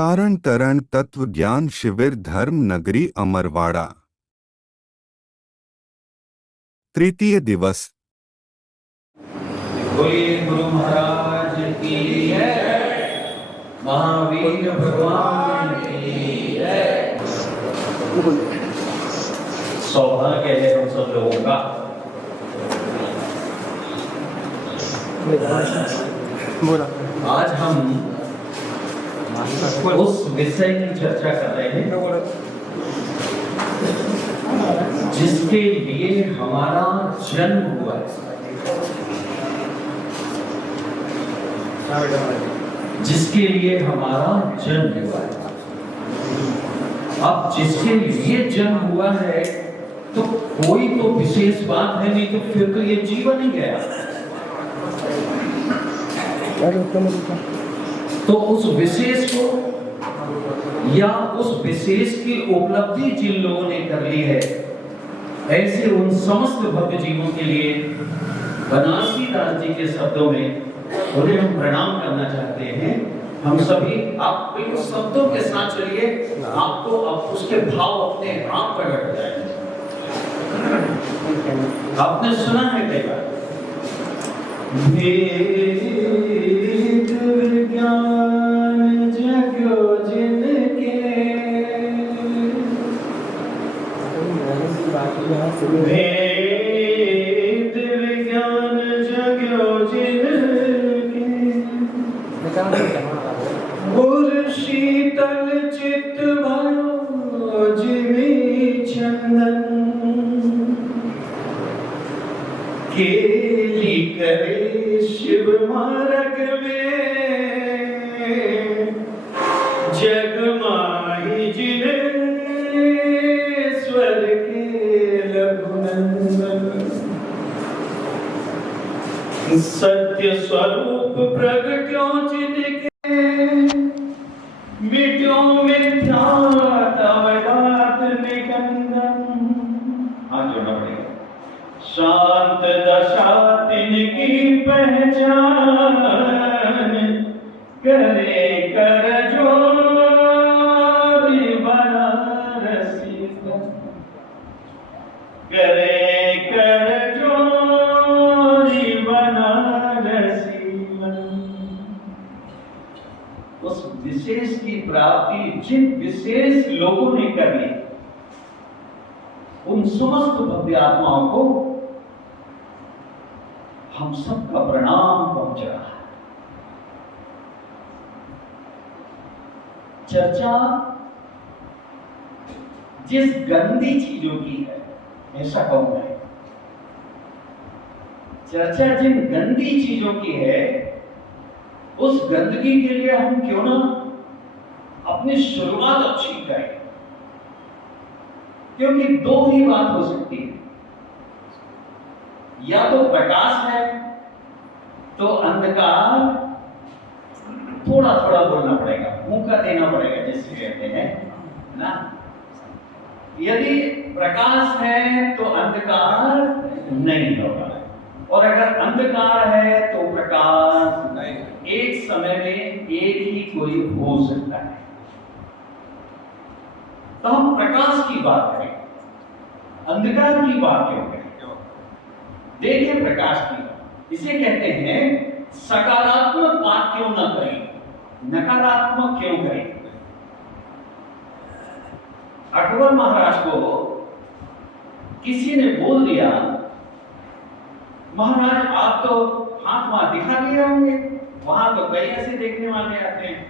तारण तरण तत्व ज्ञान शिविर धर्म नगरी अमरवाड़ा। तृतीय दिवस। बोलिए गुरु महाराज की जय, महावीर भगवान की जय। सौभाग्य है हम सब लोगों का आज हम उस विषय की चर्चा कर रहे हैं जिसके लिए हमारा जन्म हुआ है, जिसके लिए हमारा जन्म हुआ है। अब जिसके लिए जन्म हुआ है तो कोई तो विशेष बात है, नहीं तो फिर तो ये जीवन ही गया। तो उस विशेष को या उस विशेष की उपलब्धि जिन लोगों ने कर ली है, ऐसे उन समस्त भक्त जीवों के लिए बनारसी दास जी के शब्दों में उन्हें हम प्रणाम करना चाहते हैं। हम सभी आप बिल्कुल शब्दों के साथ चलिए, आपको अब उसके भाव अपने आप प्रकट हो जाएंगे। आपने सुना है कई बार, वेद विज्ञान जगो जिनके, वेद विज्ञान जगो जिनके, गुर शीतल चित्त भरो जिमि चंदन, केली करे शिव मार्ग में, जग माही जिनेश्वर के रघुनंदन, सत्य स्वरूप प्रगट्यो जिनके, मिट्यो मिथ्या तवदात निकंदन। हाथ जोड़ना पड़ेगा। शांत दशा तिनकी पहचान, करे कर जोरी बनारसी, करे कर जोरी बनारसी। उस विशेष की प्राप्ति जिन विशेष लोगों ने कर ली, उन समस्त भव्य आत्माओं को हम सबका प्रणाम पहुंच रहा है। चर्चा जिस गंदी चीजों की है, ऐसा कहूं मैं, चर्चा जिन गंदी चीजों की है, उस गंदगी के लिए हम क्यों ना अपनी शुरुआत अच्छी करें। क्योंकि दो ही बात हो सकती है, या तो प्रकाश है तो अंधकार थोड़ा थोड़ा बोलना पड़ेगा, मुंह का देना पड़ेगा जिसे कहते हैं ना। यदि प्रकाश है तो अंधकार नहीं होगा, और अगर अंधकार है तो प्रकाश नहीं। एक समय में एक ही कोई हो सकता है। तो हम प्रकाश की बात करें, अंधकार की बात क्यों करें? देखिए प्रकाश की, इसे कहते हैं सकारात्मक बात क्यों ना करें, नकारात्मक क्यों करें। अकबर महाराज को किसी ने बोल दिया, महाराज आप तो हाथ वहां दिखा दिए होंगे, वहां तो कई ऐसे देखने वाले आते हैं,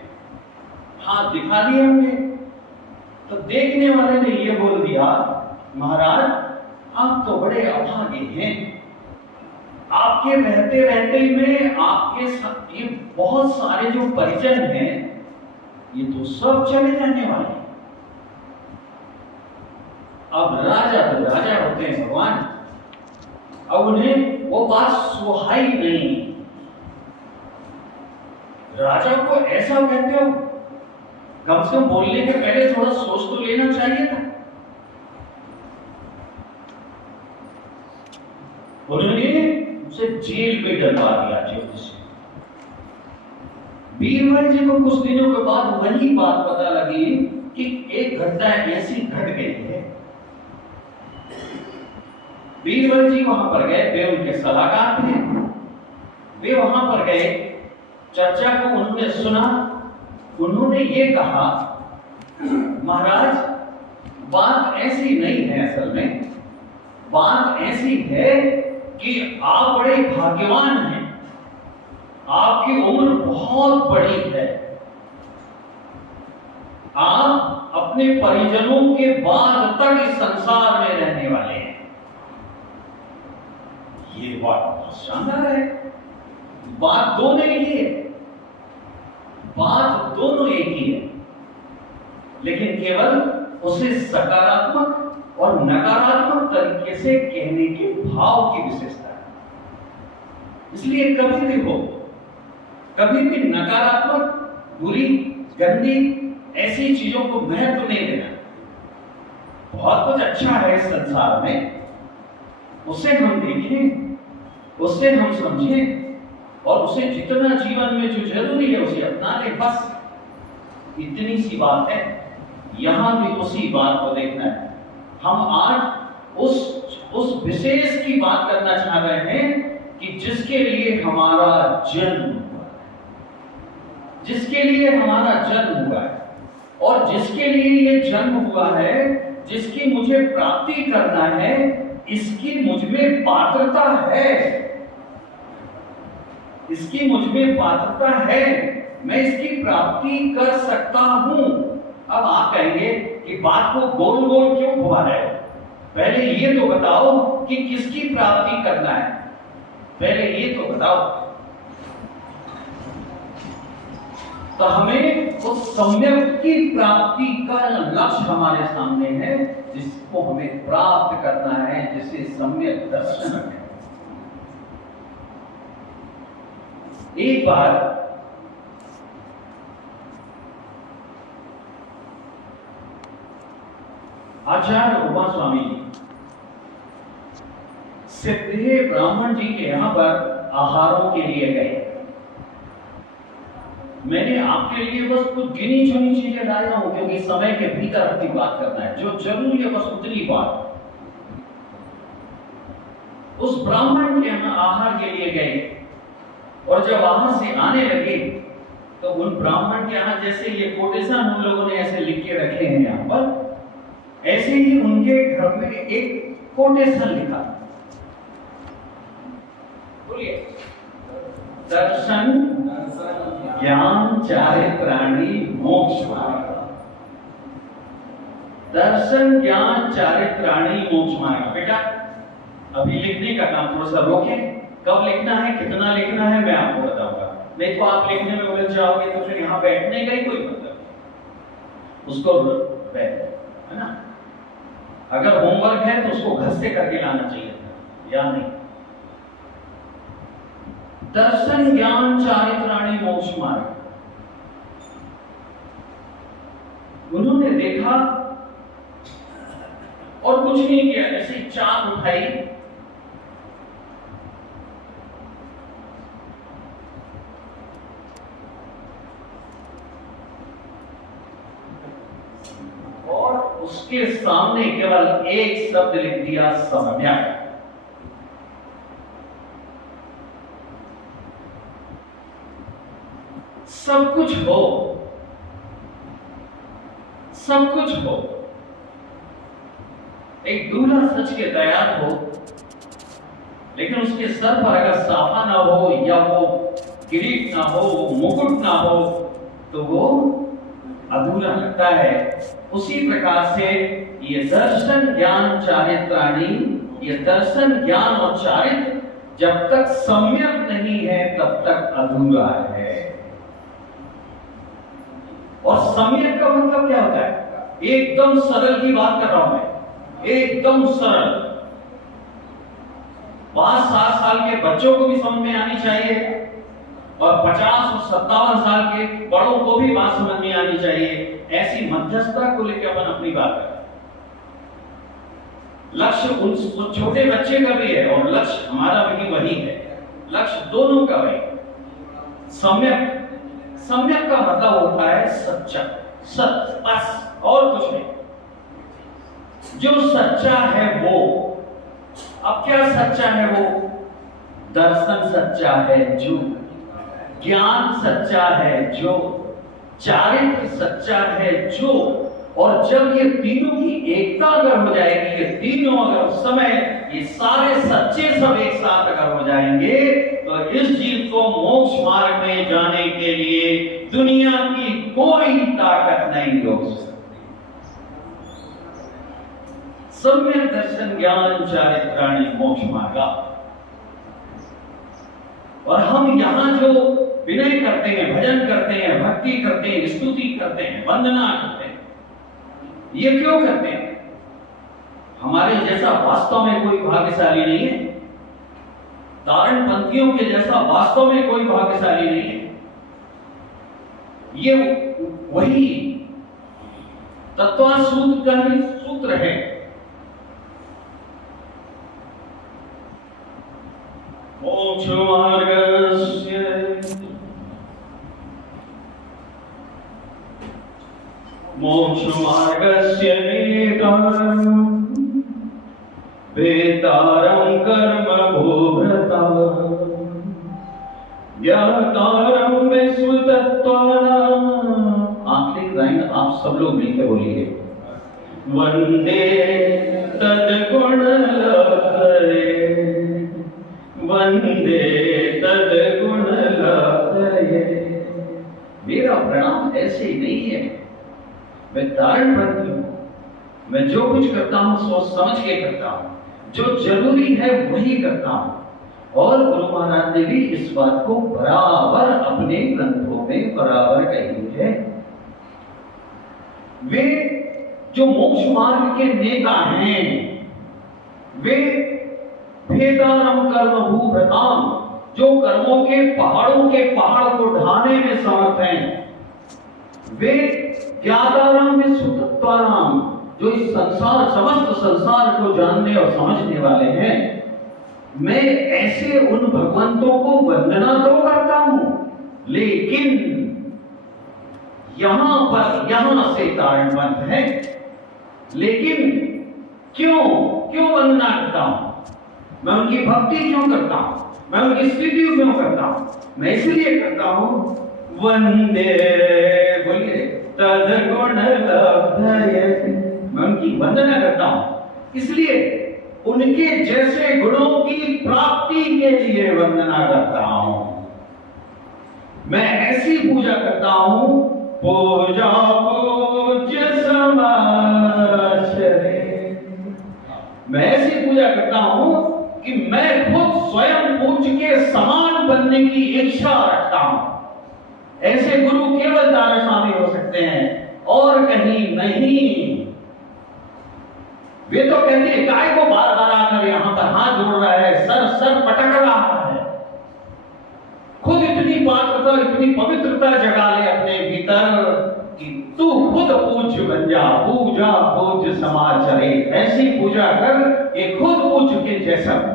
हाथ दिखा दिए होंगे। तो देखने वाले ने यह बोल दिया, महाराज आप तो बड़े अभागे हैं, आपके रहते रहते में आपके साथ ये बहुत सारे जो परिजन हैं, ये तो सब चले जाने वाले हैं। अब राजा तो राजा होते हैं भगवान, अब उन्हें वो बात सुहाई नहीं। राजा को ऐसा कहते हो, कम से कम बोलने के पहले थोड़ा सोच तो लेना चाहिए था। उन्होंने उसे जेल में डलवा दिया जेल से। बीरबल जी को कुछ दिनों के बाद वही बात घटना ऐसी घट गई है। बीरबल जी वहां पर गए, वे उनके सलाहकार थे, वे वहां पर गए, चर्चा को उन्होंने सुना। उन्होंने ये कहा, महाराज बात ऐसी नहीं है, असल में बात ऐसी है कि आप बड़े भाग्यवान हैं, आपकी उम्र बहुत बड़ी है, आप अपने परिजनों के बाद तक इस संसार में रहने वाले हैं। ये बात बहुत शानदार है। बात दोनों एक ही है, बात दोनों एक ही है, लेकिन केवल उसे सकारात्मक और नकारात्मक तरीके से कहने के भाव की विशेषता है। इसलिए कभी भी हो, कभी भी नकारात्मक, बुरी, गंदी ऐसी चीजों को महत्व नहीं देना। बहुत कुछ अच्छा है इस संसार में, उसे हम देखें, उसे हम समझें और उसे जितना जीवन में जो जरूरी है उसे अपना ले, बस इतनी सी बात है। यहां भी उसी बात को देखना है। हम आज उस विशेष की बात करना चाह रहे हैं कि जिसके लिए हमारा जन्म हुआ है, जिसके लिए हमारा जन्म हुआ है और जिसके लिए ये जन्म हुआ है, जिसकी मुझे प्राप्ति करना है, इसकी मुझ में पात्रता है, इसकी मुझ में पात्रता है, मैं इसकी प्राप्ति कर सकता हूं। अब आप कहेंगे कि बात को गोल गोल क्यों घुमा रहे हो? पहले ये तो बताओ कि किसकी प्राप्ति करना है, पहले ये तो बताओ। तो हमें उस सम्यक की प्राप्ति का लक्ष्य हमारे सामने है, जिसको हमें प्राप्त करना है, जिसे सम्यक दर्शन है। एक बार आचार्य उमा स्वामी जी सिद्धे ब्राह्मण जी के यहां पर आहारों के लिए गए। मैंने आपके लिए बस कुछ गिनी चुनी चीजें लाया हूं, क्योंकि समय के भीतर अपनी बात करना है, जो जरूरी है बस उतनी बात। उस ब्राह्मण के यहां आहार के लिए गए और जब वहां से आने लगे तो उन ब्राह्मण के यहां जैसे ये कोटेशन हम लोगों ने ऐसे लिख के रखे हैं यहां पर, ऐसे ही उनके घर में एक कोटेशन लिखा। बोलिए, दर्शन ज्ञान चारित्राणि मोक्ष मार्ग। दर्शन ज्ञान चारित्राणि मोक्ष मार्ग। बेटा अभी लिखने का काम थोड़ा सा रोकें, कब लिखना है, कितना लिखना है, मैं आपको बताऊंगा। नहीं तो आप लिखने में उलझ जाओगे तो फिर यहां बैठने का ही कोई मतलब नहीं। उसको बैठ, है ना, अगर होमवर्क है तो उसको घर से करके लाना चाहिए था, या नहीं। दर्शन ज्ञान चारित्राणि मोक्ष मार्ग। उन्होंने देखा और कुछ नहीं किया, ऐसे चाप उठाई और उसके सामने केवल एक शब्द लिख दिया, सम्यक। सब कुछ हो, सब कुछ हो, एक दूल्हा सच के तैयार हो, लेकिन उसके सर पर अगर साफा ना हो, या वो किरीट ना हो, वो मुकुट ना हो, तो वो अधूरा लगता है। उसी प्रकार से ये दर्शन ज्ञान चारित्राणि, ये दर्शन ज्ञान और चारित्र जब तक सम्यक नहीं है तब तक अधूरा है। और सम्यक का मतलब क्या होता है? एकदम सरल की बात कर रहा हूं मैं, एकदम सरल। 5-7 साल के बच्चों को भी समझ में आनी चाहिए और 50 और 57 साल के बड़ों को भी बात समझ में आनी चाहिए। ऐसी मध्यस्थता को लेकर अपन अपनी बात करें। लक्ष्य उस छोटे बच्चे का भी है और लक्ष्य हमारा भी वही है, लक्ष्य दोनों का वही। सम्यक, सम्यक का मतलब होता है सच्चा, सत्य, बस और कुछ नहीं। जो सच्चा है वो, अब क्या सच्चा है वो? दर्शन सच्चा है जो, ज्ञान सच्चा है जो, चारित्र सच्चा है जो। और जब ये तीनों की एकता अगर हो जाएगी, ये तीनों अगर उस समय ये सारे सच्चे सब एक साथ अगर हो जाएंगे, तो इस जीव को मोक्ष मार्ग में जाने के लिए दुनिया की कोई ताकत नहीं रोक सकती। सम्यक दर्शन ज्ञान चारित्राणि मोक्ष मार्गा। और हम यहां जो विनय करते हैं, भजन करते हैं, भक्ति करते हैं, स्तुति करते हैं, वंदना करते हैं, ये क्यों करते हैं? हमारे जैसा वास्तव में कोई भाग्यशाली नहीं है। तारण पंथियों के जैसा वास्तव में कोई भाग्यशाली नहीं है। ये वही तत्व सूत्र का ही सूत्र है। मोक्ष मार्गस्य नेतरं वेतारं कर्म भूभृता ज्ञातारं विश्वतत्त्वानां। आखिरी लाइन आप सब लोग मिलकर बोलिए, वंदे तद्गुण लहरे, वंदे तद्गुण लहरे। मेरा प्रणाम ऐसे ही नहीं है, मैं तारण पंथी हूं। मैं जो कुछ करता हूं सोच समझ के करता हूं, जो जरूरी है वही करता हूं। और गुरु महाराज ने भी इस बात को बराबर अपने ग्रंथों में बराबर कही है। वे जो मोक्ष मार्ग के नेता हैं, वे भेदारम कर्म भूभृताम, जो कर्मों के पहाड़ों के पहाड़ को ढाने में समर्थ हैं। वे ज्ञातारम विश्वतत्त्वानाम, जो इस संसार समस्त संसार को जानने और समझने वाले हैं। मैं ऐसे उन भगवंतों को वंदना तो करता हूं, लेकिन यहां से तारणवंत है। लेकिन क्यों वंदना करता हूं? मैं उनकी भक्ति क्यों करता हूं? मैं उनकी स्तुति क्यों करता हूं? मैं इसलिए करता हूं, वंदे बोलिए तद्गुण लभ्यते, मैं उनकी वंदना करता हूं, इसलिए उनके जैसे गुणों की प्राप्ति के लिए वंदना करता हूं। मैं ऐसी पूजा करता हूं, पूजा पूज्य समाचरे। मैं ऐसी पूजा करता हूं कि मैं खुद स्वयं पूज्य के समान बनने की इच्छा रखता हूं। ऐसे गुरु केवल तारा स्वामी हो सकते हैं और कहीं नहीं। वे तो कहते हैं काय को बार बार आकर यहां पर हाथ जोड़ रहा है, सर पटक रहा है। खुद इतनी पात्रता, इतनी पवित्रता जगा ले अपने भीतर कि तू खुद पूज्य बन जा। पूजा पूज्य समाचरे, ऐसी पूजा कर ये खुद पूज्य के जैसा बन जा।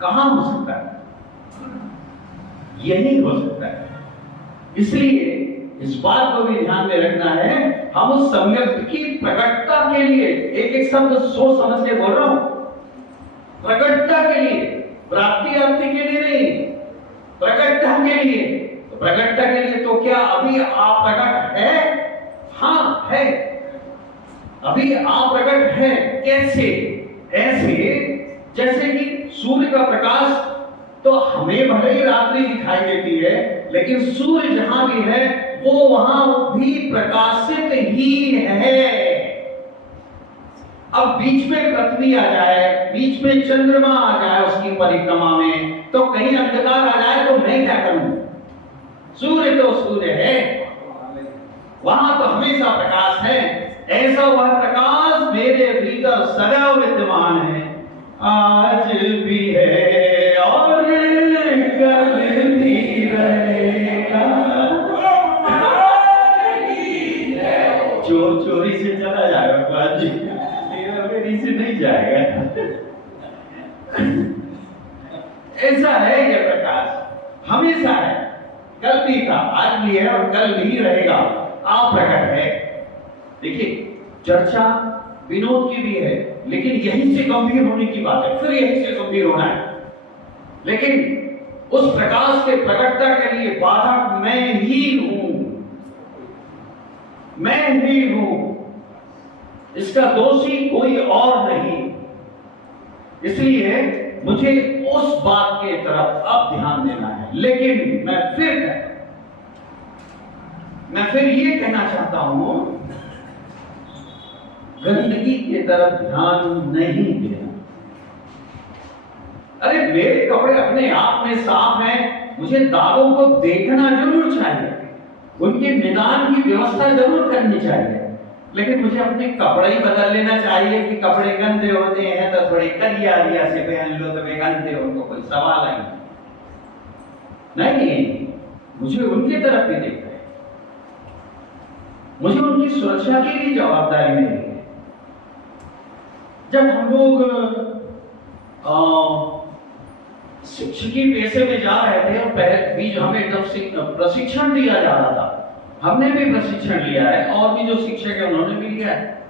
कहां हो सकता है? यही हो सकता है। इसलिए इस बात को भी ध्यान में रखना है, हम उस सम्यक की प्रकटता के लिए एक एक शब्द सोच समझ के बोल रहा हूं। प्रकटता के लिए, प्राप्ति आपके के लिए नहीं, प्रकटता के लिए। तो प्रकटता के लिए तो क्या अभी आप प्रकट है? हाँ है, अभी आप प्रकट है। कैसे? ऐसे जैसे कि सूर्य का प्रकाश तो हमें भले ही रात्रि दिखाई देती है, लेकिन सूर्य जहां भी है वो वहां भी प्रकाशित ही है। अब बीच में पृथ्वी आ जाए, बीच में चंद्रमा आ जाए उसकी परिक्रमा में, तो कहीं अंधकार आ जाए तो मैं क्या करूं? सूर्य तो सूर्य है, वहां तो हमेशा प्रकाश है। ऐसा वह प्रकाश मेरे भीतर सदैव विद्यमान है, आज भी है और कल भी रहेगा। चोर चोरी से चला जाएगा, मेरी से नहीं जाएगा। ऐसा है ये प्रकाश, हमेशा है, कल भी था, आज भी है और कल भी रहेगा। आप प्रकट है, देखिए, चर्चा विनोद की भी है, लेकिन यहीं से गंभीर होने की बात है, फिर यहीं से गंभीर होना है। लेकिन उस प्रकाश के प्रकटता के लिए बाधक मैं ही हूं, मैं ही हूं, इसका दोषी कोई और नहीं। इसलिए मुझे उस बात के तरफ अब ध्यान देना है। लेकिन मैं फिर ये कहना चाहता हूं, गंदगी की तरफ ध्यान नहीं देना। अरे मेरे कपड़े अपने आप में साफ हैं, मुझे दागों को देखना जरूर चाहिए, उनके निदान की व्यवस्था जरूर करनी चाहिए, लेकिन मुझे अपने कपड़े ही बदल लेना चाहिए कि कपड़े गंदे होते हैं तो थोड़ी करिया से पहन लो तो वे गंदे हो, तो कोई सवाल नहीं। मुझे उनकी तरफ भी देखना है, मुझे उनकी सुरक्षा की भी जवाबदारी मिली है। जब हम लोग शिक्षकी पेशे में जा रहे थे और पहले भी हमें एकदम प्रशिक्षण दिया जा रहा था, हमने भी प्रशिक्षण लिया है और भी जो शिक्षक है उन्होंने भी लिया है।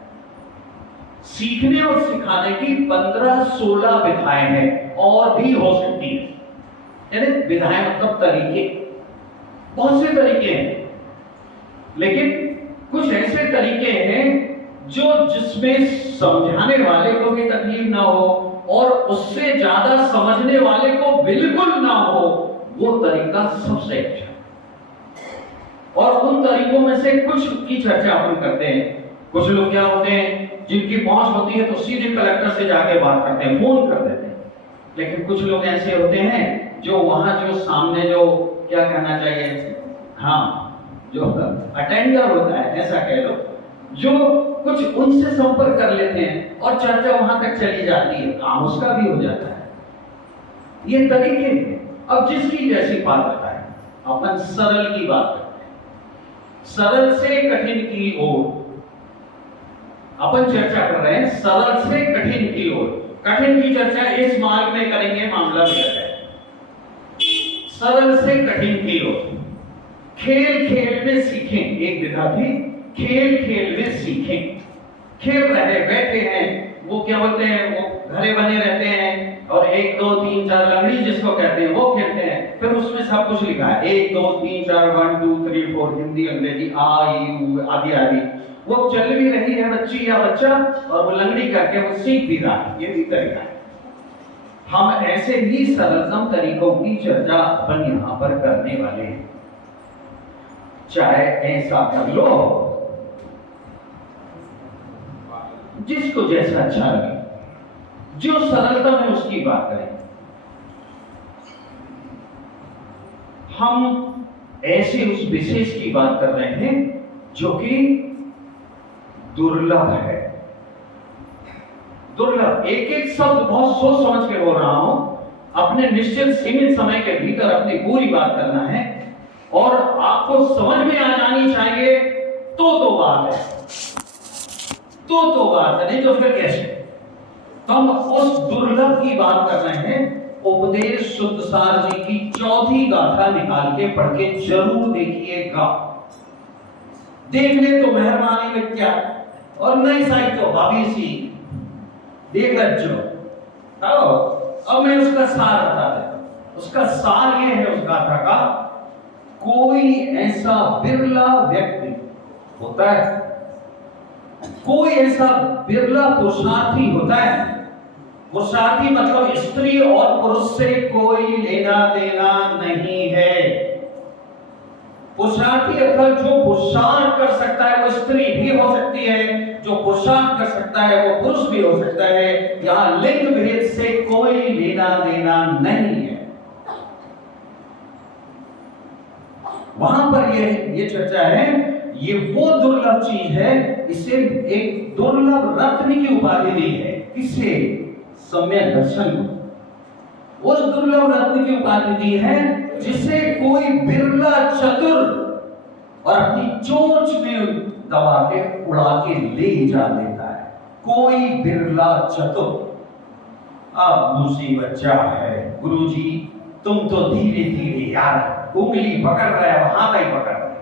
सीखने और सिखाने की 15-16 विधाएं हैं और भी हो सकती है। यानी विधाएं मतलब तरीके, बहुत से तरीके हैं, लेकिन कुछ ऐसे तरीके हैं जिसमें समझाने वाले को भी तकलीफ ना हो और उससे ज्यादा समझने वाले को बिल्कुल ना हो, वो तरीका सबसे अच्छा है। और उन तरीकों में से कुछ की चर्चा अपन करते हैं। कुछ लोग क्या होते हैं, जिनकी पहुंच होती है तो सीधे कलेक्टर से जाके बात करते हैं, फोन कर देते हैं। लेकिन कुछ लोग ऐसे होते हैं जो वहां जो सामने जो क्या कहना चाहिए, जो अटेंडर होता है, ऐसा कह लो, जो कुछ उनसे संपर्क कर लेते हैं और चर्चा वहां तक चली जाती है, काम उसका भी हो जाता है। ये तरीके हैं। अब जिसकी जैसी बात करता है, अपन सरल की बात करते हैं, सरल से कठिन की ओर अपन चर्चा कर रहे हैं। सरल से कठिन की ओर, कठिन की चर्चा इस मार्ग में करेंगे, मामला भी है। सरल से कठिन की ओर, खेल खेल में सीखें। एक विद्यार्थी खेल खेल में सीखें। खेल रहे बैठे हैं, वो क्या बोलते हैं, वो घरे बने रहते हैं और 1 2 3 4 लंगड़ी जिसको कहते हैं वो खेलते हैं। फिर उसमें सब कुछ लिखा है, 1 2 3 4 1 2 3 4, हिंदी अंग्रेजी आ ई ऊ आदि आदि। वो चल भी रही है बच्ची या बच्चा और वो लंगड़ी करके वो सीख भी रहा है। ये भी तरीका है। हम ऐसे ही सरलतम तरीकों की चर्चा अपन यहाँ पर करने वाले हैं। चाहे ऐसा कर लो, जिसको जैसा अच्छा लगे, जो सरलता में उसकी बात करें। हम ऐसे उस विशेष की बात कर रहे हैं जो कि दुर्लभ है। दुर्लभ, एक एक शब्द बहुत सोच समझ के बोल रहा हूं। अपने निश्चित सीमित समय के भीतर अपनी पूरी बात करना है और आपको समझ में आ जानी चाहिए तो बात है, तो बात है, नहीं तो फिर कैसे। तो हम उस दुर्लभ की बात कर रहे हैं। उपदेश शुद्धसार जी की 4थी गाथा निकाल के पढ़ के जरूर देखिएगा। देख ले तो मेहरबानी में क्या, और नहीं सही तो भाभी सी देख रखो। अब मैं उसका सार बता देता। उसका सार ये है उस गाथा का, कोई ऐसा बिरला व्यक्ति होता है, कोई ऐसा बिरला पुरुषार्थी होता है। पुरुषार्थी मतलब स्त्री और पुरुष से कोई लेना देना नहीं है। पुरुषार्थी अर्थात जो पुरुषार्थ कर सकता है वो स्त्री भी हो सकती है, जो पुरुषार्थ कर सकता है वो पुरुष भी हो सकता है। यहां लिंग भेद से कोई लेना देना नहीं है। वहां पर ये चर्चा है, ये वो दुर्लभ चीज है, इसे एक दुर्लभ रत्न की उपाधि दी है। किसे? सम्यक दर्शन को उस दुर्लभ रत्न की उपाधि दी है जिसे कोई बिरला चतुर और अपनी चोंच में दबा के उड़ा के ले जा देता है। कोई बिरला चतुर। अब मुसीबत क्या है गुरुजी, तुम तो धीरे धीरे यार उंगली पकड़ रहे हो, हाथ ही पकड़ रहे,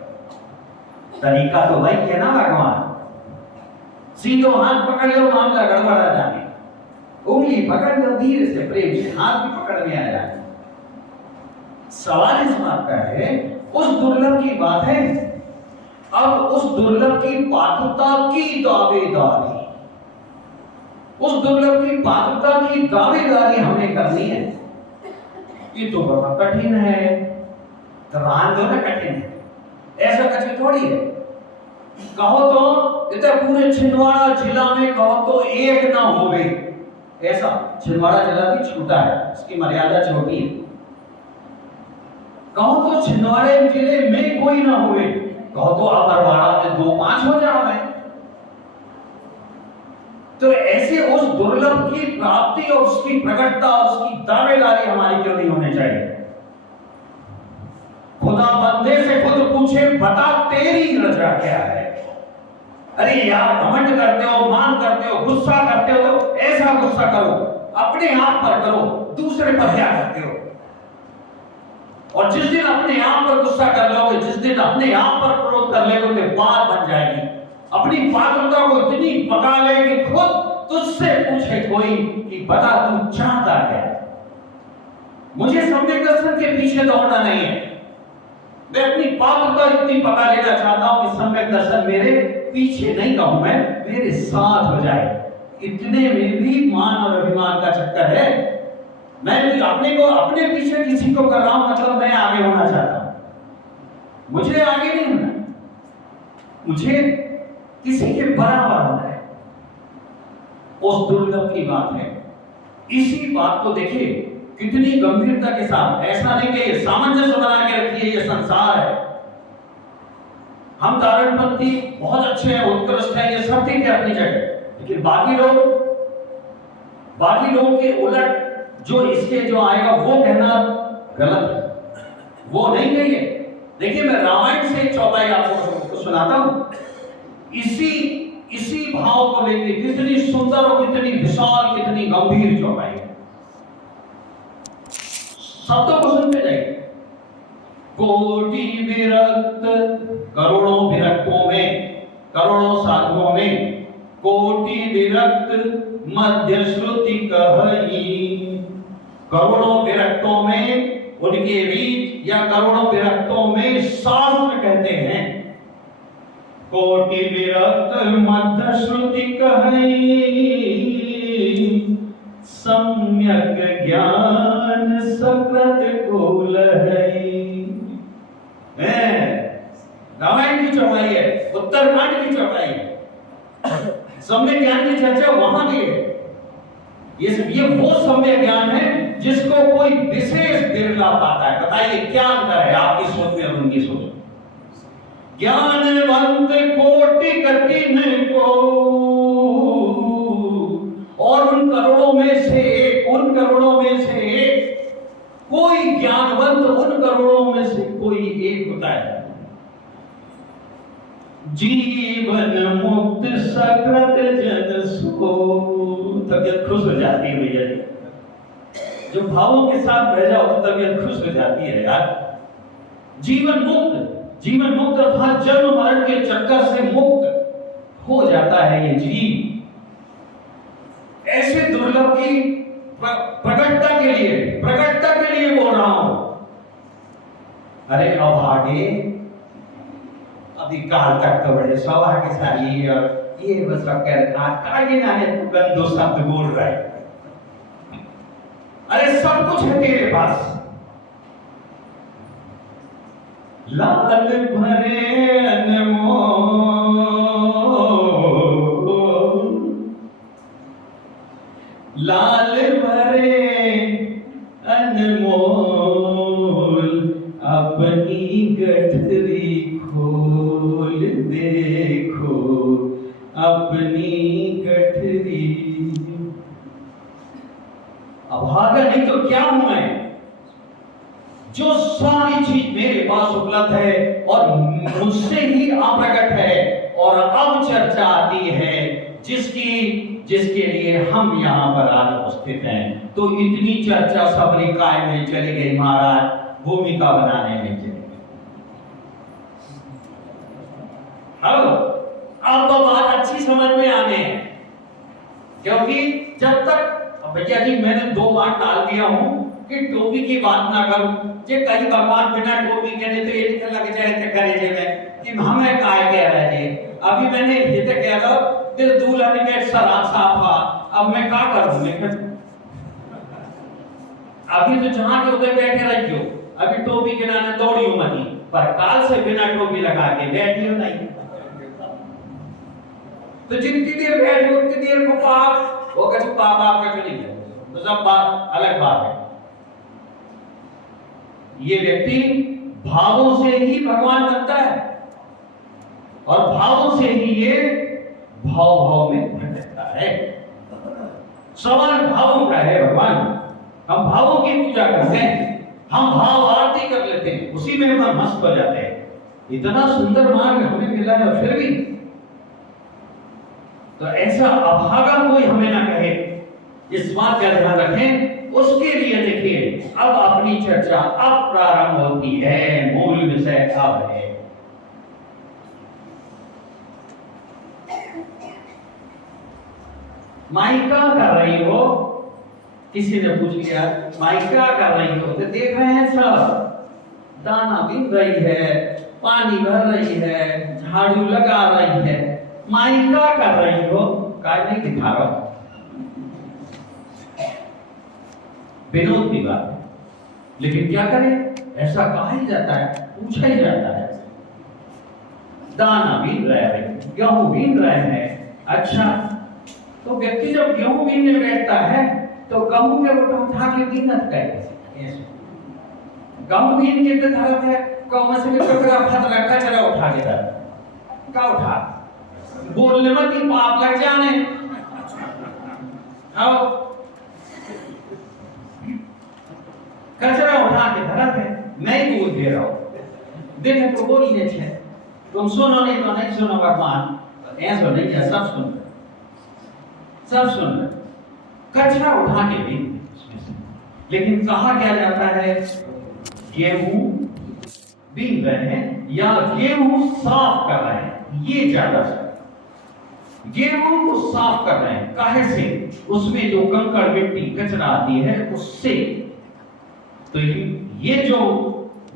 तरीका तो वही है ना भगवान। सीधो हाथ पकड़ लो, मामला गड़बड़ा जाए। उंगली पकड़ लो धीरे से, प्रेम से, हाथ भी पकड़ में आ जाए। सवाल इस बात का है, उस दुर्लभ की बात है, अब उस दुर्लभ की पात्रता की दावेदारी, उस दुर्लभ की पात्रता की दावेदारी हमें करनी है। ये तो बहुत कठिन है। तो रान दो ना, कठिन है, ऐसा कठिन थोड़ी है। कहो तो इतना पूरे छिंदवाड़ा जिला में कहो तो एक ना हो गई, ऐसा छिंदवाड़ा जिला भी छोटा है, इसकी मर्यादा छोटी है। कहो तो छिंदवाड़े जिले में कोई ना हुए, कहो तो अमरवाड़ा में 2-5 हो जाए। तो ऐसे उस दुर्लभ की प्राप्ति और उसकी प्रकटता, उसकी दावेदारी हमारी क्यों नहीं होनी चाहिए? खुदा बंदे से खुद पूछे, बता तेरी रजा क्या है? अरे यार, घमंड करते हो, मान करते हो, गुस्सा करते हो, तो ऐसा गुस्सा करो, अपने आप पर करो, दूसरे पर क्या करते हो? और जिस दिन अपने आप पर गुस्सा कर लोगे, जिस दिन अपने आप पर क्रोध कर लोगे, तो बात बन जाएगी। अपनी पात्रता को इतनी पका ले कि खुद तुझसे पूछे कोई कि बता तू चाहता क्या? मुझे सम्यक दर्शन के पीछे दौड़ना नहीं है, मैं अपनी पात्रता इतनी पका लेना चाहता हूं कि सम्यक दर्शन मेरे पीछे नहीं कहूं, मैं मेरे साथ हो जाए। इतने में भी मान और अभिमान का चक्कर है। मैं अपने को, अपने पीछे किसी को कर रहा हूं, मतलब मैं आगे होना चाहता हूं। मुझे आगे नहीं होना, मुझे किसी के बराबर होना है। उस दुर्लभ की बात है। इसी बात को देखिए कितनी गंभीरता के साथ, ऐसा नहीं कि सामंजस्य बना के रखिए ये संसार है, हम तारणपंथी बहुत अच्छे हैं, उत्कृष्ट हैं, ये सब ठीक है अपनी जगह, लेकिन बाकी लोगों के उलट जो इसके जो आएगा वो कहना गलत है, वो नहीं कहिए। देखिए मैं रामायण से एक चौपाई आपको सुनाता हूं। इसी भाव को लेकर कितनी सुंदर और कितनी विशाल, कितनी गंभीर चौपाई है। शब्दों को सुनते जाइए। कोटि विरक्त, करोड़ों विरक्तों में, करोड़ों साधुओं में कोटि विरक्त मध्य श्रुति कही। करोड़ों विरक्तों में, उनके बीच या करोड़ों विरक्तों में शास्त्र कहते हैं कोटि विरक्त मध्य श्रुति कही। सम्यक ज्ञान सकृत कुल है। रामायण की चौपाई है, उत्तरकांड की चौपाई है। सम्यक ज्ञान की चर्चा वहां की है। ये वो सम्यक ज्ञान है जिसको कोई विशेष बिरला पाता है। बताइए क्या अंतर है आपकी सोच में और उनकी सोच में? ज्ञानवंत कोटि कठिन को, और उन करोड़ों में से कोई ज्ञानवंत, उन करोड़ों में से कोई एक होता है। जीवन मुक्त सकृत जन सो, तबीयत खुश हो जाती है भैया जी। जो भावों के साथ बह जाओ तो तबीयत खुश हो जाती है यार। जीवन मुक्त अर्थात जन्म मरण के चक्कर से मुक्त हो जाता है ये जीव। ऐसे दुर्लभ की प्रकटता के लिए बोल रहा हूं। अरे अब आगे, अभी काल तक तो बड़े सौभाग्यशाली और ये बस आगे ना है, तू गंदो शब्द बोल रहा है। अरे सब कुछ है तेरे पास। लाल भरे अनमोल, लाल भरे अनमोल, अपनी गठरी खोल देखो, अपनी गठरी। अभागा नहीं तो क्या हूं मैं? जो सारी चीज मेरे पास उपलब्ध है और मुझसे ही अप्रकट है, और अब चर्चा आती है जिसके लिए हम यहाँ पर आज उपस्थित हैं। तो इतनी चर्चा सब निकाय में चली गई महाराज, भूमिका बनाने में चली गई। हेलो, अब तो बात अच्छी समझ में आने क्योंकि जब तक भैया जी मैंने 2 बार टाल दिया हूं कि टोपी की बात ना करूं, जे कई भगवान बिना टोपी के नहीं तो ये निकल लग जाए ते करे जे में कि हमें काय कह रहा है जी। अभी मैंने ये तो कह लो दिल दुल्हन के सरा साफा, अब मैं क्या करूं? मैं अभी तो जहां के उधर बैठे रहियो, अभी टोपी के नाने दौड़ियो मती, पर काल से बिना टोपी लगा के बैठियो नहीं। तो जितनी देर बैठे उतनी देर को पाप वो कभी पाप आपका नहीं है, तो सब बात अलग बात है। ये व्यक्ति भावों से ही भगवान बनता है और भावों से ही ये भाव भाव में भटकता है। सवाल भावों का है भगवान, हम भावों की पूजा करते हैं, हम भाव आरती कर लेते हैं, उसी में हम मस्त हो जाते हैं। इतना सुंदर मार्ग हमें मिला है फिर भी तो ऐसा अभागा कोई हमें ना कहे, इस बात का ध्यान रखें। उसके लिए देखिए अब अपनी चर्चा अब प्रारंभ होती है, मूल विषय अब है। माई क्या कर रही हो? किसी ने पूछ लिया माई क्या कर रही हो? तो देख रहे हैं सब, दाना बीन रही है, पानी भर रही है, झाड़ू लगा रही है। माई क्या कर रही हो? काय नहीं दिखा रहा, विनोद की बात है, लेकिन क्या करें, ऐसा कहा ही जाता है, पूछा ही जाता है। दाना बीन रहे हैं, गेहूं बीन रहे हैं। अच्छा, तो व्यक्ति जब गेहूं बीनने बैठता है तो गेहूं के उठा के बीनत कैसे? गेहूं बीन के तरफ है, गेहूं से भी कचरा उठा के क्या उठा? बोलने मत ही पाप लग जाने। आओ कचरा उठा के धरत है, मैं ही बोल दे रहा हूं। देखे तो बोलिए छे, तुम सुनो नहीं तो नहीं सुनो भगवान, ऐसा नहीं है, सब सुन सब सुन रहे। कचरा उठा के भी, लेकिन कहा क्या जाता है, गेहूं बीन रहे हैं या गेहूं साफ कर रहे हैं, ये ज्यादा है। गेहूं को साफ कर रहे हैं, काहे से? उसमें जो कंकड़ मिट्टी कचरा आती है उससे। तो ये जो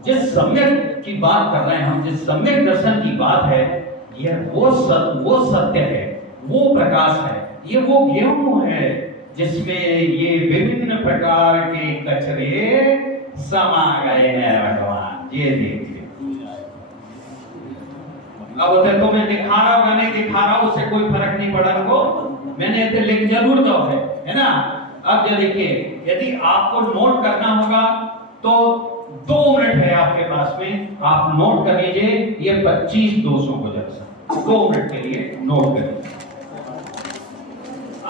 जिस सम्यक की बात कर रहे हैं हम, जिस सम्यक दर्शन की बात है, यह वो सत्य है, वो प्रकाश है, ये वो गेहूं है जिसमें ये विभिन्न प्रकार के कचरे समा गए हैं भगवान। ये देखिए, अब उधर तो मैं दिखा रहा हूं नहीं दिखा रहा हूं, उससे कोई फर्क नहीं पड़ा को, मैंने इसे लिख जरूर दो है ना। अब ये देखिए, यदि आपको नोट करना होगा तो 2 मिनट है आपके पास में, आप नोट कर लीजिए ये 25 200 को जरा 2 मिनट के लिए नोट करिए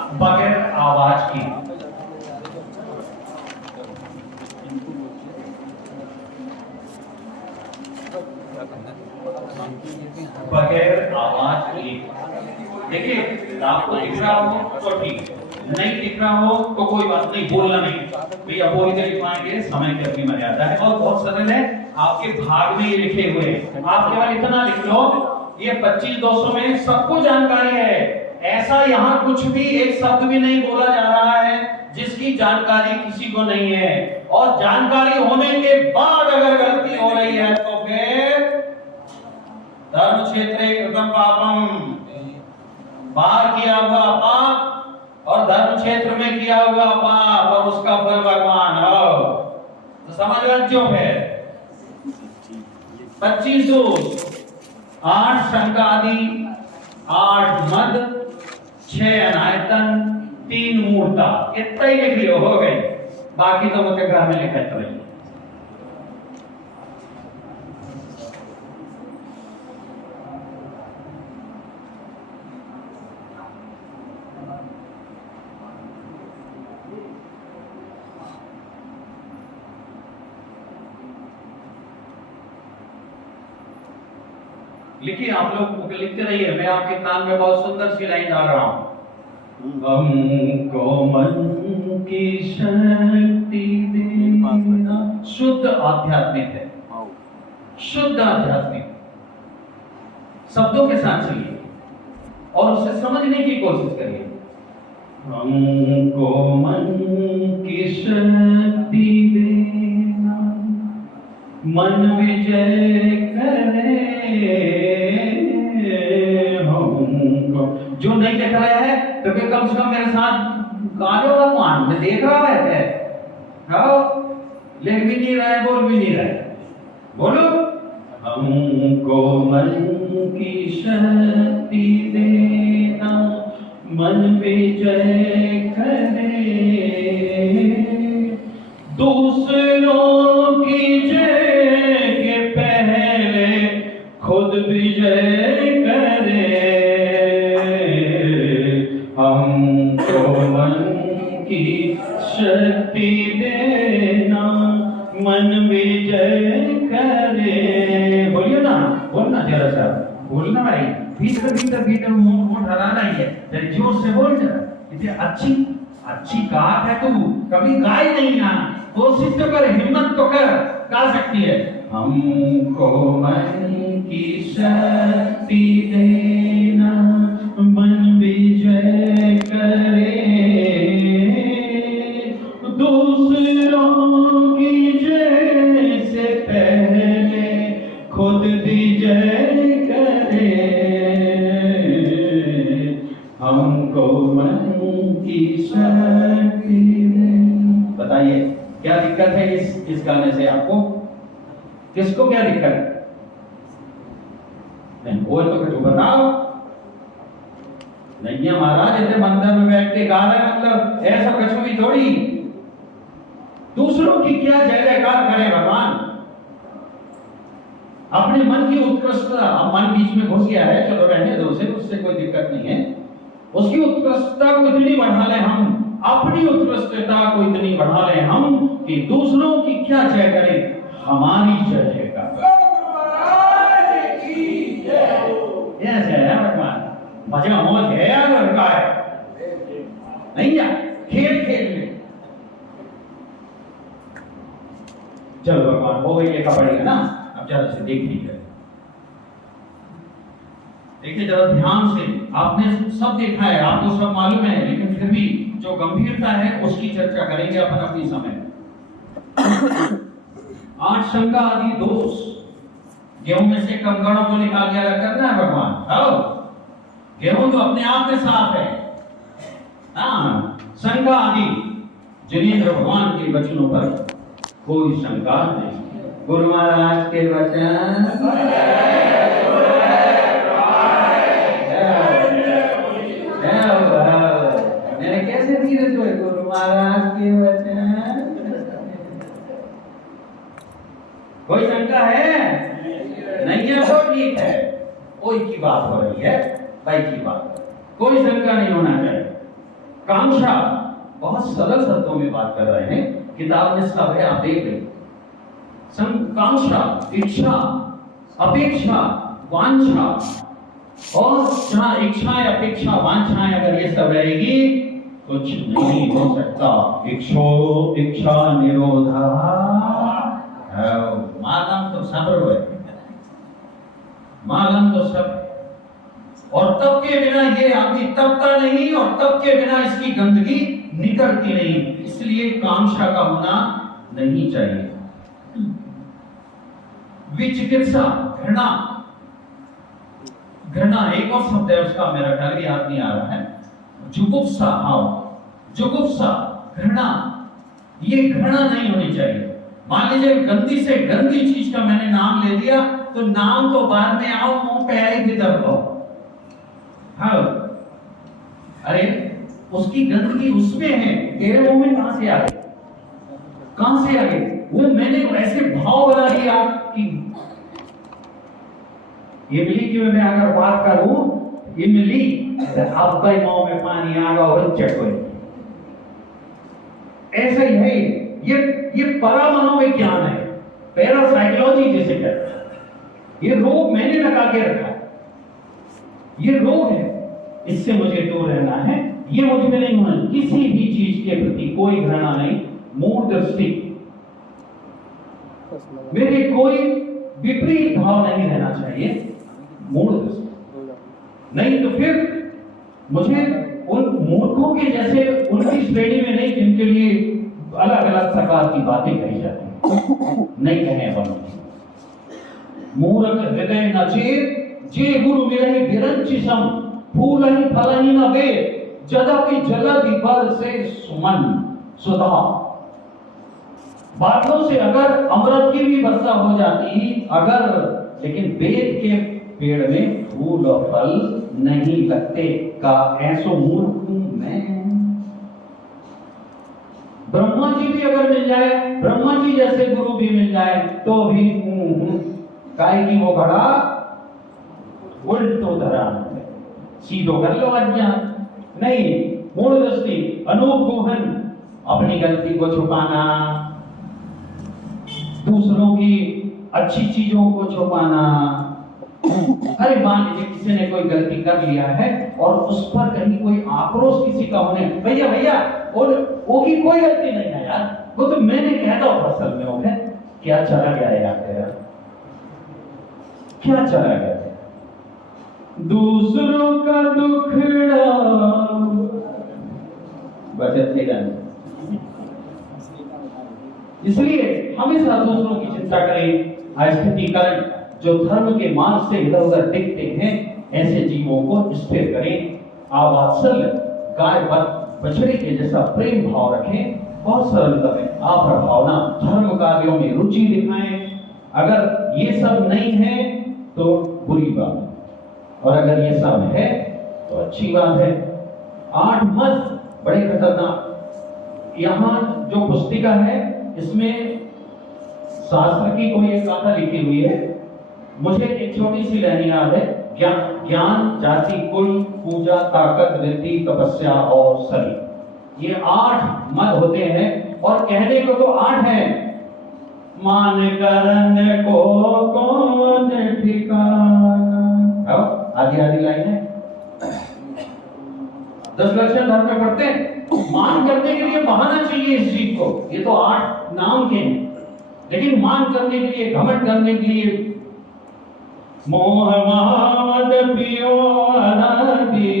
बगैर आवाज की। बगैर आवाज की। देखिए, आपको दिख रहा हो तो ठीक, नहीं दिख रहा हो तो कोई बात नहीं, बोलना नहीं भैया, बोल के लिख पाएंगे, समय की अपनी मर्यादा है और बहुत सरल है। आपके भाग में ये लिखे हुए हैं, आप केवल इतना लिख लो, ये 25 200 में सबको जानकारी है। ऐसा यहाँ कुछ भी एक शब्द भी नहीं बोला जा रहा है जिसकी जानकारी किसी को नहीं है, और जानकारी होने के बाद अगर गलती हो रही है तो फिर धर्म क्षेत्रे कृतम पापम, बाहर किया हुआ पाप और धर्म क्षेत्र में किया हुआ पाप और उसका फल भगवान हो। तो समझ रहे है 25 दोष, 8 शंकादि, 8 मद, 6 अनायतन, 3 मूर्ता, इतना ही लिख लियो, हो गई। बाकी तो मुझे घर में लिखत रही। लिखिए, आप लोग लिखते रहिए, मैं आपके कान में बहुत सुंदर सी लाइन डाल रहा हूं। हमको मन की शक्ति देना, शुद्ध आध्यात्मिक है, शुद्ध आध्यात्मिक, शब्दों के साथ चलिए और उसे समझने की कोशिश करिए। हमको मन की शक्ति देना, मन विजय करे हमको। जो नहीं देख रहा है तो फिर कम से कम मेरे साथ गा लो भगवान, मैं देख रहा है। हाँ, लिख भी नहीं रहा है, बोल भी नहीं रहा है, बोलो। हमको मन की शक्ति देना, मन विजय करे, दूसरों की जय के पहले खुद विजय करे। हमको मन की शक्ति देना, मन विजय करे। बोलिए ना, बोलना जरा सा, बोलना भाई, भीतर भीतर भीतर मुंह हराना ही है, जरा जोर से बोल जरा। इतनी अच्छी अच्छी गात है तू, कभी गाई नहीं ना, कोशिश तो कर, हिम्मत तो कर, गा सकती है। हमको मन की शक्ति देना, मन विजय करे, दूसरों की जय से पहले खुद विजय करे। हमको मन की शक्ति दे। बताइए क्या दिक्कत है इस गाने से आपको? किसको क्या दिक्कत है? नहीं बोल तो कुछ बताओ। नहीं है महाराज, ऐसे मंदिर में बैठ के गा रहे, मतलब ऐसा कुछ भी थोड़ी। दूसरों की क्या जय जयकार करे भगवान, अपने मन की उत्कृष्टता। मन बीच में घुस गया है, चलो रहने दो उसे, उससे कोई दिक्कत नहीं है। उसकी उत्कृष्टता को इतनी बढ़ा ले हम, अपनी उत्कृष्टता को इतनी बढ़ा ले हम कि दूसरों की क्या जय करें, हमारी जय जयकार। ऐसे है भगवान, मजा मौज है यार, लड़का है नहीं यार, खेल खेल में। चलो भगवान हो गई, देखा पड़ेगा ना, अब जरा से देख लीजिए। देखिए जरा ध्यान से, आपने सब देखा है, आपको सब मालूम है, लेकिन फिर भी जो गंभीरता है उसकी चर्चा करेंगे अपन अपनी समय। 8 शंका आदि दोष, गेहूं में से कंकड़ों को निकाल के अलग करना है भगवान। हेलो, गेहूं तो अपने आप में साफ है। हाँ, शंका आदि जिनेंद्र भगवान के वचनों पर कोई शंका नहीं। गुरु महाराज के वचन मैंने कैसे धीरे जो है, गुरु महाराज के वचन। कोई शंका है? नहीं है तो ठीक है, कोई की बात हो रही है, भाई की बात, कोई शंका नहीं होना चाहिए। कांक्षा, बहुत सरल शब्दों में बात कर रहे हैं, किताब में सब है, आप देख लें। कांक्षा, इच्छा, अपेक्षा, वांछा, और जहां इच्छाएं, अपेक्षा, वांछाएं अगर ये सब रहेगी, कुछ नहीं हो सकता। इच्छा निरोधा, मालम तो सब्र है, मालम तो सब। और तब के बिना ये आदमी तबता नहीं, और तब के बिना इसकी गंदगी निकलती नहीं, इसलिए कांक्षा का होना नहीं चाहिए। विचिकित्सा, घृणा, घृणा एक और शब्द है उसका, मेरा ख्याल भी याद नहीं आ रहा है। जुगुप्सा, हाँ, जुगुप्सा, घृणा, ये घृणा नहीं होनी चाहिए। मान लीजिए गंदी से गंदी चीज का मैंने नाम ले दिया, तो नाम तो बाद में आओ, मुंह पे आई भी दर्द हो। हाँ, अरे उसकी गंदगी उसमें है, तेरे मुंह में कहां से आ गई, कहां से आ गई? वो मैंने ऐसे भाव बना दिया कि इमली की मैं अगर बात करूं, इमली आपका मुंह में पानी आ गया और चट गई। ऐसा ही है ये परा मनोविज्ञान है, पैरासाइकोलॉजी जिसे कहते हैं। ये रोग मैंने लगा के रखा है, ये रोग है, इससे मुझे दूर रहना है। ये मुझ में नहीं होना, किसी भी चीज के प्रति कोई घृणा नहीं, मूढ़ दृष्टि, मेरे कोई विपरीत भाव नहीं रहना चाहिए, मूढ़ दृष्टि। नहीं तो फिर मुझे उन मूर्ख मूर्खों के जैसे उनकी श्रेणी में नहीं जिनके लिए अलग अलग प्रकार की बातें कही जाती हैं, नहीं कहे बनो। मूर्ख हृदय न चेत जे गुरु मिलहि बिरंचि सम फूलहि फलहि न वेद जदपि जलधि बरसे सुमन सुधा। बादलों से अगर अमृत की भी वर्षा हो जाती अगर, लेकिन वेद के पेड़ में फूल और फल नहीं लगते का ऐसो मूर्ख हूं मैं। ब्रह्मा जी भी अगर मिल जाए, ब्रह्मा जी जैसे गुरु भी मिल जाए तो भी काय की वो घड़ा उल्टो धरा सीधो कर लो अज्ञान नहीं। मूल दृष्टि अनूप गोहन, अपनी गलती को छुपाना, दूसरों की अच्छी चीजों को छुपाना। अरे मान लीजिए किसी ने कोई गलती कर लिया है और उस पर कहीं कोई आक्रोश किसी का होने, भैया भैया और वो की कोई गलती नहीं है यार, वो तो मैंने कहता हूं असल में वो है क्या चला गया यार तेरा, क्या चला गया दूसरों का दुखड़ा बचत थे जाने। इसलिए हमेशा दूसरों की चिंता करें। स्थितिकरण जो धर्म के मार्ग से इधर उधर दिखते हैं ऐसे जीवों को स्थिर करें। आवात्सल्य गाय बछड़े के जैसा प्रेम भाव रखें, बहुत सरलता में आप भावना धर्म कार्यों में रुचि दिखाएं। अगर ये सब नहीं है तो बुरी बात है, और अगर ये सब है तो अच्छी बात है। 8 मत बड़े खतरनाक। यहाँ जो पुस्तिका है इसमें शास्त्र की कोई एक गाथा लिखी हुई है। मुझे एक छोटी सी लाइन याद है, ज्ञान जाति कुल पूजा ताकत वृद्धि तपस्या और शरीर, ये 8 मत होते हैं और कहने को तो 8 हैं। मान करन को कौन ठिकाना, आधी आधी लाइन है। 10 लक्षण धर्म में पढ़ते हैं। मान करने के लिए बहाना चाहिए इस चीज को, ये तो 8 नाम के हैं, लेकिन मान करने के लिए घमंड करने के लिए मोह महामद पियो अनादि,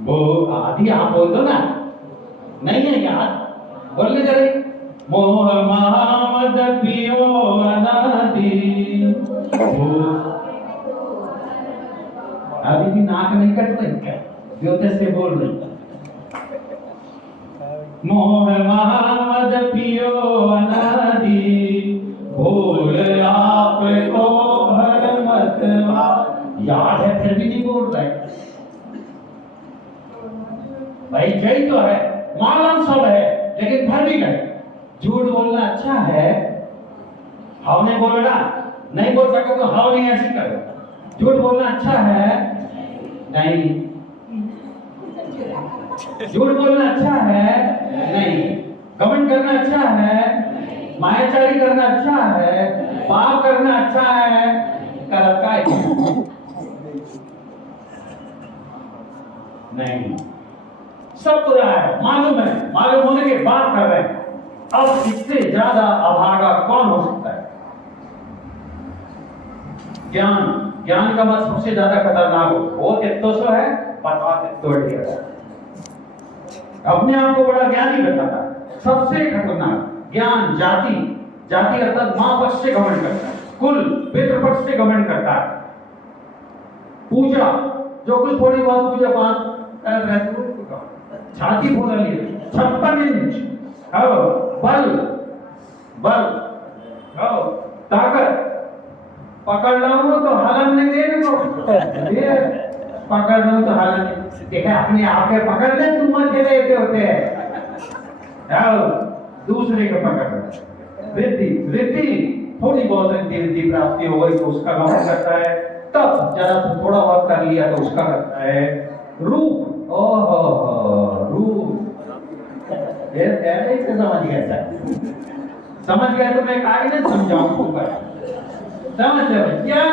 वो आदि आप बोल दो ना, नहीं है यार बोलने जरे। मोह महामद पियो अनादि, अभी भी नाक नहीं कट रही क्या, ज्योतिष से बोल रही। मोह महामद पियो अनादि, भूल आपको भर मत याद है फिर भी नहीं बोल रहे भाई। जय तो है, मालूम सब है, लेकिन फिर भी नहीं। झूठ बोलना अच्छा है, हाव नहीं बोलना, नहीं बोल सको तो हाव नहीं ऐसी करो। झूठ बोलना अच्छा है नहीं, झूठ बोलना अच्छा है नहीं, घमंड करना अच्छा है, मायाचारी करना अच्छा है, पाप करना अच्छा है, करत का नहीं, सब बुरा है, मालूम है, मालूम होने के बाद कर रहे हैं। अब इससे ज्यादा अभागा कौन हो सकता है? ज्ञान का मत सबसे ज्यादा खतरनाक हो, वो तित्तोसो है, पता तित्तोड़ी है। अपने आप को बड़ा ज्ञानी बताता है, सबसे खतरनाक ज्ञान जाति अर्थात मां पक्ष से घमंड करता है, कुल पितृ पक्ष से घमंड करता है, पूजा जो कुछ थोड़ी बहुत पूजा पाठ छाती फूल ली 56 इंच, बल ताकत, पकड़ लो तो हलन नहीं देने को, पकड़ लो तो हलन नहीं देखा, अपने आप के पकड़ ले, तुम मत देते होते हैं, दूसरे को पकड़। वृद्धि थोड़ी बहुत वृद्धि प्राप्ति हो गई तो उसका गमन करता है, तब जरा थोड़ा बहुत कर लिया तो उसका करता है। रूप, ओहो रूप, ये ऐसे समझ गया, समझ गए तो मैं काहे नहीं समझाऊं, समझ रहे क्या?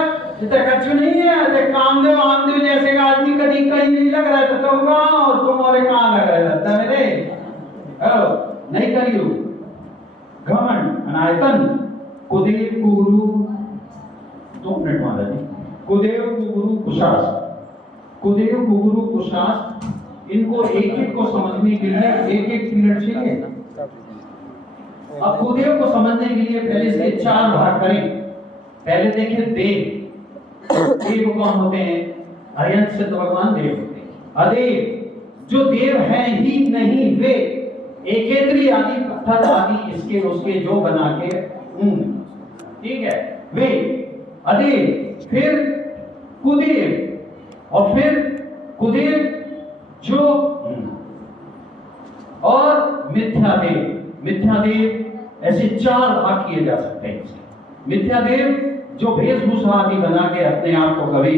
इतना कच्चू नहीं है, ऐसे कामदेव आमदेव जैसे आदमी कहीं कहीं नहीं लग रहा है तो कहूँगा, और तुम्हारे कहाँ लग रहा है मेरे नहीं करियो। घमंड अनायतन, कुदेव कुगुरु, 2 मिनट महाराज जी, कुदेव कुगुरु कुशास, कुदेव कुगुरु कुशास, इनको एक एक को समझने के लिए एक एक पीरियड चाहिए। अब खुदेव को समझने के लिए पहले इसके 4 भाग करें। पहले देखिए देव। देव कौन होते हैं? अरिहंत सिद्ध भगवान देव होते हैं। अदेव जो देव है ही नहीं, वे एकेंद्रीय आदि पत्थर आदि इसके उसके जो बना के ठीक है, वे अदेव, फिर कुदेव, और फिर कुदेव जो और मिथ्यादेव। मिथ्यादेव ऐसे 4 भाग किए जा सकते हैं इसे। मिथ्यादेव जो वेशभूषा आदि बना के अपने आप को कभी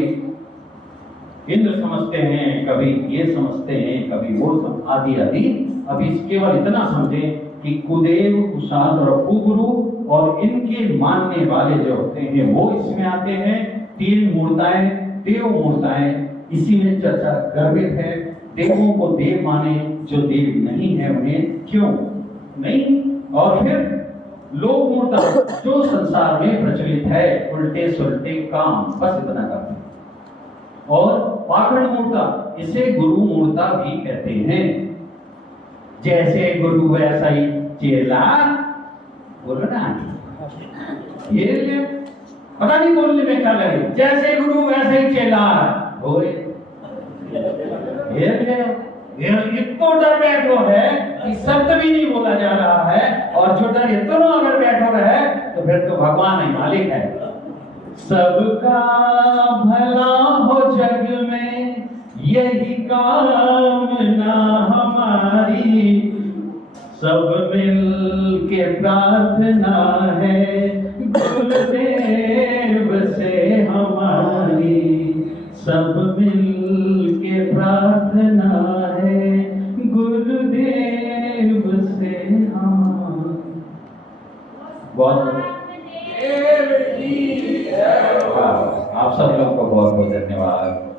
इंद्र समझते हैं, कभी ये समझते हैं, कभी वो आदि आदि। अभी केवल इतना समझें कि कुदेव, कुशाद और कुगुरु और इनके मानने वाले जो होते हैं वो इसमें आते हैं। 3 मूर्ताएं, देव मूर्ताएं, इसी में चर्चा गर्भित है। देवों को देव माने, जो देव नहीं है उन्हें क्यों नहीं। और फिर लोक मूर्ता जो संसार में प्रचलित है, उल्टे सुलटे काम, बस इतना करते हैं। और पाखंड मूर्ता, इसे गुरु मूर्ता भी कहते हैं। जैसे गुरु वैसा ही चेला, बोलना ये पता नहीं बोलने में क्या लगे। जैसे गुरु वैसे ही चेला होए। इतना डर बैठो है कि शब्द भी नहीं बोला जा रहा है, और जो डर इतना अगर बैठो है तो फिर तो भगवान ही मालिक है। सबका भला हो जग में यही कामना हमारी, सब मिल के प्रार्थना है गुरुदेव से हमारी, सब मिल के प्रार्थना है गुरुदेव से हमारी। बहुत आप सब लोगों को बहुत बहुत धन्यवाद।